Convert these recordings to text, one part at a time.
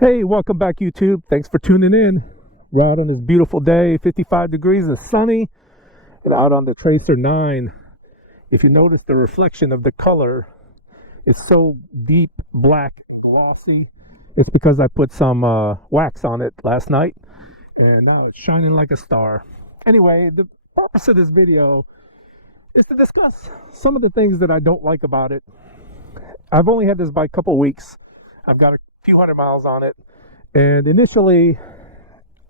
Hey, welcome back, YouTube. Thanks for tuning in. We're out on this beautiful day, 55 degrees and sunny, and out on the Tracer 9. If you notice, the reflection of the color is so deep black, glossy. It's because I put some wax on it last night, and now it's shining like a star. Anyway, the purpose of this video is to discuss some of the things that I don't like about it. I've only had this bike a couple weeks. I've got a few hundred miles on it, and initially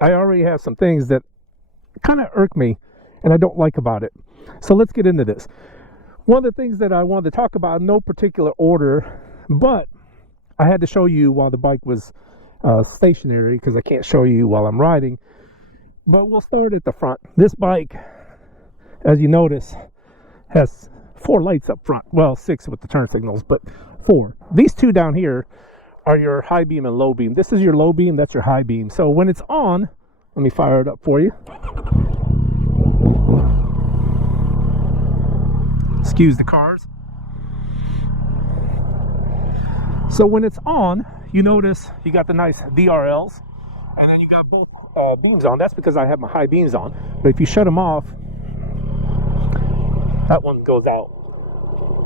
I already have some things that kind of irk me and I don't like about it. So let's get into this. One of the things that I wanted to talk about in no particular order, but I had to show you while the bike was stationary because I can't show you while I'm riding. But we'll start at the front. This bike, as you notice, has 4 lights up front. Well, 6 with the turn signals, but 4. These 2 down here are your high beam and low beam. This is your low beam, that's your high beam. So when it's on, let me fire it up for you. Excuse the cars. So when it's on, you notice you got the nice DRLs, and then you got both beams on. That's because I have my high beams on. But if you shut them off, that one goes out.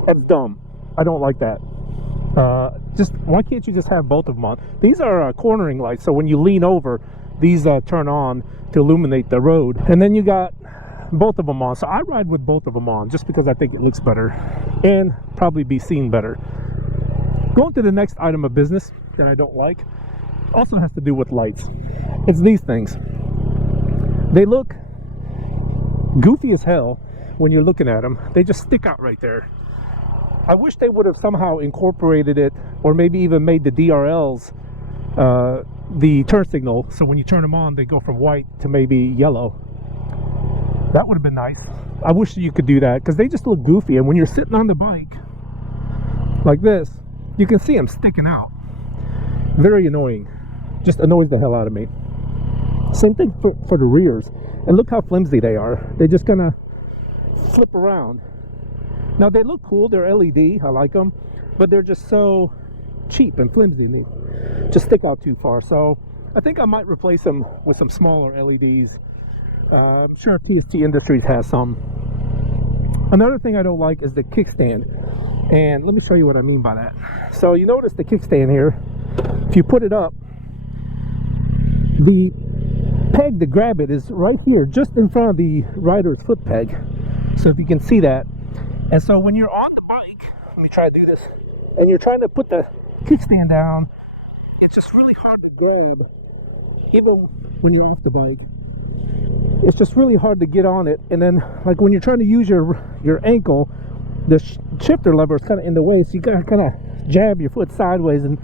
That's dumb. I don't like that. Why can't you just have both of them on? These are cornering lights, so when you lean over, these turn on to illuminate the road. And then you got both of them on. So I ride with both of them on just because I think it looks better and probably be seen better. Going to the next item of business that I don't like also has to do with lights. It's these things. They look goofy as hell when you're looking at them. They just stick out right there. I wish they would have somehow incorporated it, or maybe even made the DRLs the turn signal, so when you turn them on they go from white to maybe yellow. That would have been nice. I wish you could do that because they just look goofy, and when you're sitting on the bike like this, you can see them sticking out. Very annoying. Just annoys the hell out of me. Same thing for the rears, and look how flimsy they are. They just kind of flip around. Now they look cool, they're LED, I like them, but they're just so cheap and flimsy. Just stick out too far. So I think I might replace them with some smaller LEDs. I'm sure PST Industries has some. Another thing I don't like is the kickstand, and let me show you what I mean by that. So you notice the kickstand here, if you put it up, the peg to grab it is right here, just in front of the rider's foot peg. So if you can see that. And so when you're on the bike, let me try to do this, and you're trying to put the kickstand down, it's just really hard to grab, even when you're off the bike. It's just really hard to get on it. And then, like when you're trying to use your ankle, the shifter lever is kind of in the way, so you gotta kind of jab your foot sideways and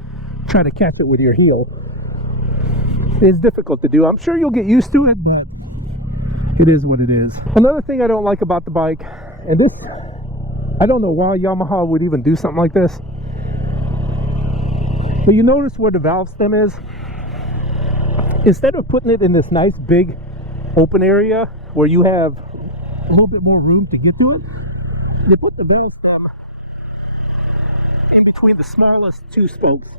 try to catch it with your heel. It's difficult to do. I'm sure you'll get used to it, but it is what it is. Another thing I don't like about the bike, and this, I don't know why Yamaha would even do something like this, but you notice where the valve stem is? Instead of putting it in this nice big open area where you have a little bit more room to get to it, they put the valve stem in between the smallest 2 spokes.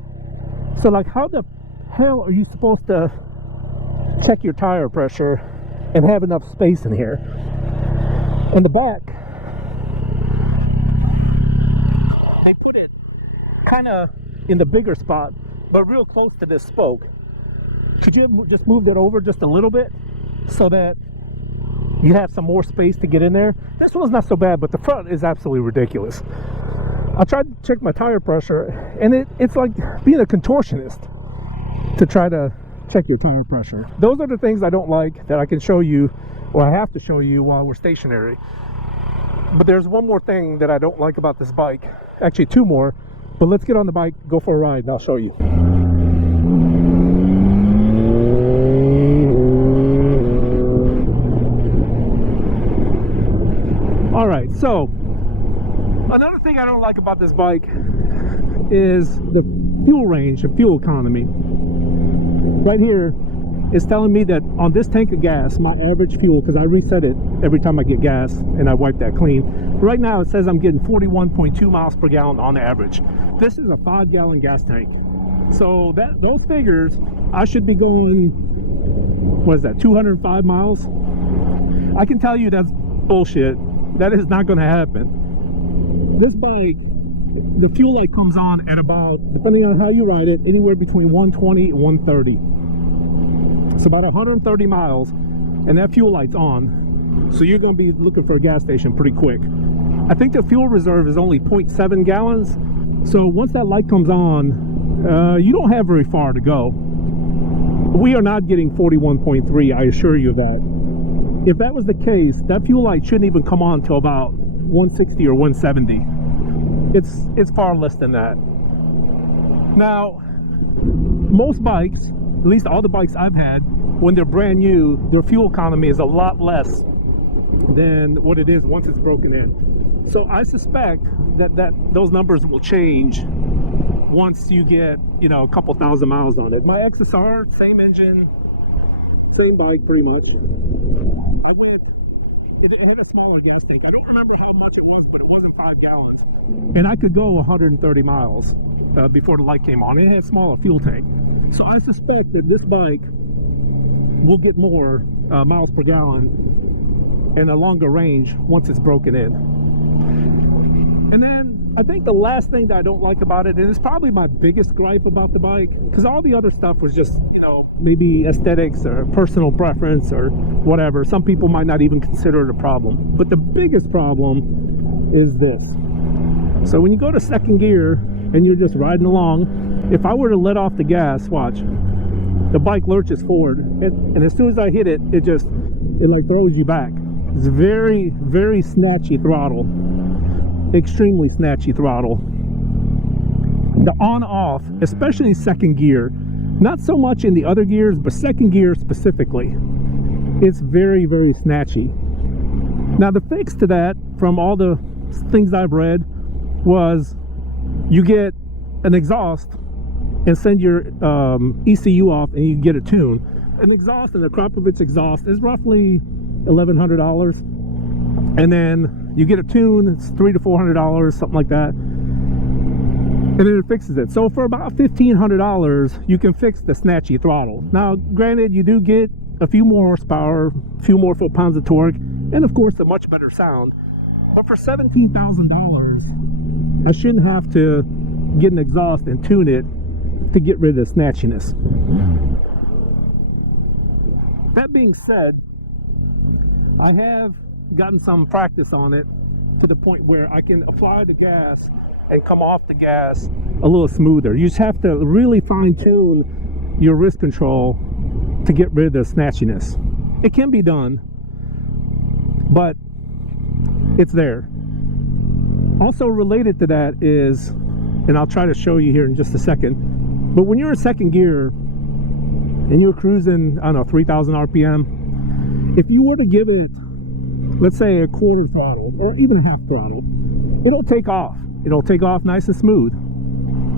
So like, how the hell are you supposed to check your tire pressure and have enough space in here? On the back, they put it kind of in the bigger spot, but real close to this spoke. Could you just move that over just a little bit so that you have some more space to get in there? This one's not so bad, but the front is absolutely ridiculous. I tried to check my tire pressure, and it's like being a contortionist to try to check your tire pressure. Those are the things I don't like that I can show you, or I have to show you while we're stationary. But there's one more thing that I don't like about this bike. Actually 2 more, but let's get on the bike, go for a ride, and I'll show you. Alright, so another thing I don't like about this bike is the fuel range and fuel economy. Right here is telling me that on this tank of gas, my average fuel, because I reset it every time I get gas and I wipe that clean, right now it says I'm getting 41.2 miles per gallon on average. This is a 5-gallon gas tank. So those figures, I should be going, what is that, 205 miles? I can tell you that's bullshit. That is not going to happen. This bike, the fuel light comes on at about, depending on how you ride it, anywhere between 120 and 130. It's about 130 miles, and that fuel light's on. So you're going to be looking for a gas station pretty quick. I think the fuel reserve is only 0.7 gallons. So once that light comes on, you don't have very far to go. We are not getting 41.3, I assure you of that. If that was the case, that fuel light shouldn't even come on till about 160 or 170. It's far less than that. Now, most bikes, at least all the bikes I've had, when they're brand new, their fuel economy is a lot less than what it is once it's broken in. So I suspect that those numbers will change once you get, you know, a couple thousand miles on it. My XSR, same engine, same bike pretty much. It had a smaller gas tank. I don't remember how much it was, but it wasn't 5 gallons. And I could go 130 miles before the light came on. It had a smaller fuel tank. So I suspect that this bike will get more miles per gallon and a longer range once it's broken in. And then I think the last thing that I don't like about it, and it's probably my biggest gripe about the bike, because all the other stuff was just, you know, maybe aesthetics or personal preference or whatever. Some people might not even consider it a problem. But the biggest problem is this. So when you go to second gear and you're just riding along, if I were to let off the gas, watch, the bike lurches forward, and as soon as I hit it, it like throws you back. It's very, very snatchy throttle. Extremely snatchy throttle. The on-off, especially second gear, not so much in the other gears, but second gear specifically, it's very, very snatchy. Now the fix to that, from all the things I've read, was you get an exhaust and send your ECU off and you get a tune. An exhaust, and a Krapovich exhaust, is roughly $1,100, and then you get a tune, it's $300 to $400, something like that, and then it fixes it. So for about $1,500 you can fix the snatchy throttle. Now granted, you do get a few more horsepower, a few more foot-pounds of torque, and of course a much better sound. But for $17,000 I shouldn't have to get an exhaust and tune it to get rid of the snatchiness. That being said, I have gotten some practice on it to the point where I can apply the gas and come off the gas a little smoother. You just have to really fine-tune your wrist control to get rid of the snatchiness. It can be done, but it's there. Also related to that is, and I'll try to show you here in just a second, but when you're in second gear and you're cruising, I don't know, 3,000 RPM, if you were to give it, let's say, a quarter throttle or even a half throttle, it'll take off. It'll take off nice and smooth.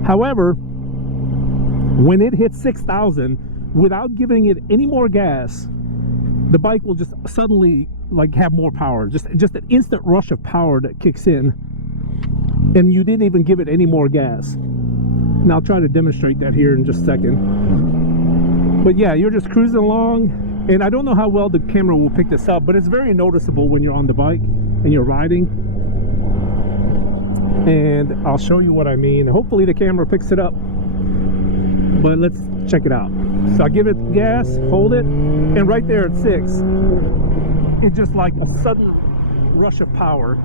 However, when it hits 6,000, without giving it any more gas, the bike will just suddenly like have more power. Just an instant rush of power that kicks in, and you didn't even give it any more gas. Now I'll try to demonstrate that here in just a second. But yeah, you're just cruising along, and I don't know how well the camera will pick this up, but it's very noticeable when you're on the bike and you're riding. And I'll show you what I mean. Hopefully the camera picks it up, but let's check it out. So I give it gas, hold it, and right there at 6, it's just like a sudden rush of power,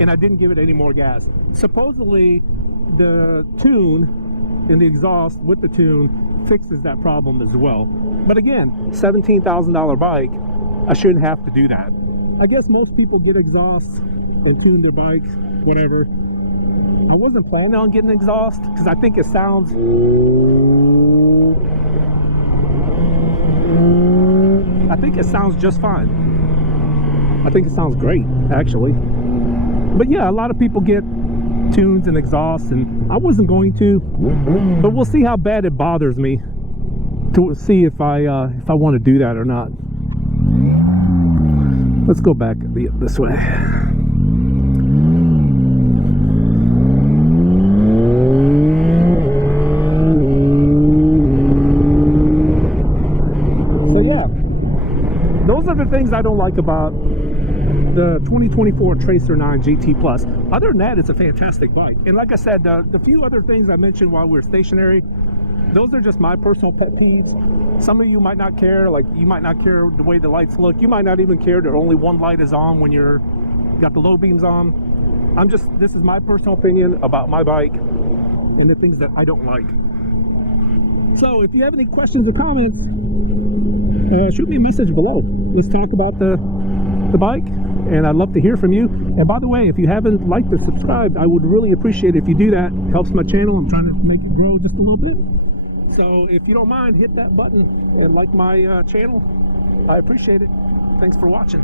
and I didn't give it any more gas. Supposedly the tune in the exhaust with the tune fixes that problem as well. But again, $17,000 bike, I shouldn't have to do that. I guess most people get exhausts and tune their bikes, whatever. I wasn't planning on getting exhaust because I think it sounds just fine. I think it sounds great, actually. But yeah, a lot of people get tunes and exhausts, and I wasn't going to, but we'll see how bad it bothers me to see if I want to do that or not. Let's go back this way. yeah, those are the things I don't like about the 2024 Tracer 9 GT Plus. Other than that, it's a fantastic bike. And like I said, the few other things I mentioned while we were stationary, those are just my personal pet peeves. Some of you might not care, like you might not care the way the lights look. You might not even care that only one light is on when you're got the low beams on. This is my personal opinion about my bike and the things that I don't like. So if you have any questions or comments, shoot me a message below. Let's talk about the bike, and I'd love to hear from you. And by the way, if you haven't liked or subscribed, I would really appreciate it if you do that. It helps my channel. I'm trying to make it grow just a little bit. So if you don't mind, hit that button and like my channel. I appreciate it. Thanks for watching.